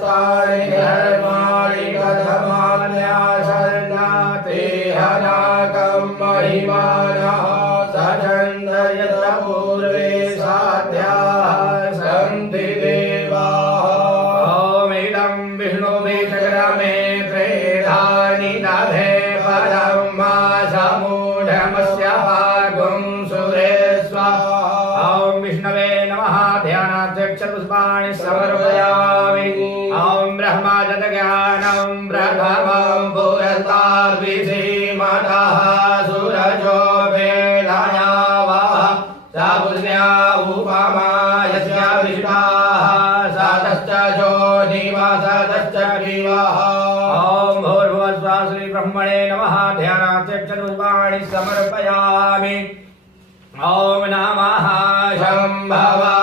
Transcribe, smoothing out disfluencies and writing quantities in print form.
तानि धर्माणि कथमान्यासन्नाते हनाकं महिमानः सचन्दयत पूर्वे साध्याः सन्ति देवाः। ओमिदं विष्णुभिचक्रमे त्रेधानि दधे पदं मासमूढमस्य भागं सुरेश्व। ॐ विष्णवे नमः। ध्यानाध्यक्षपुष्पाणि समर्पयामि। ॐ ब्रह्मजतज्ञानं प्रथमं पुरस्ताद्विधीमतः सूरजो वेदयावः स पुण्या उपमा यस्य विष्टाः सतश्च ज्योतिमसतश्च दिवः। ॐ भूर्भुवस्सुवः श्रीब्रह्मणे नमः। ध्यानाध्यक्षपुष्पाणि समर्पयामि। ॐ नमः शम्भवाय